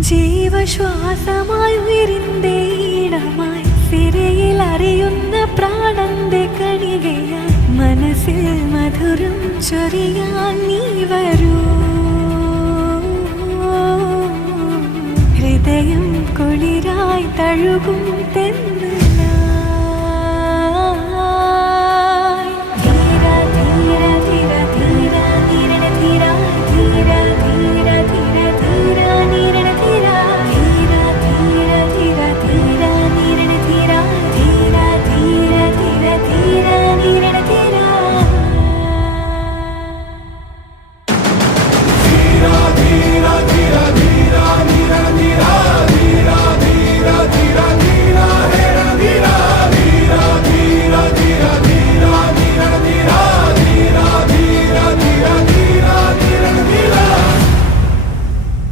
ജീവശ്വാസമായി ഉയരിന്റെ ഈണമായി സിരയിൽ അറിയുന്ന പ്രാണന്റെ കണികയായി മനസ്സിൽ മധുരം ചൊരിയാൻ നീ വരൂ. ഹൃദയം കുളിരായി തഴുകും തെന്ന്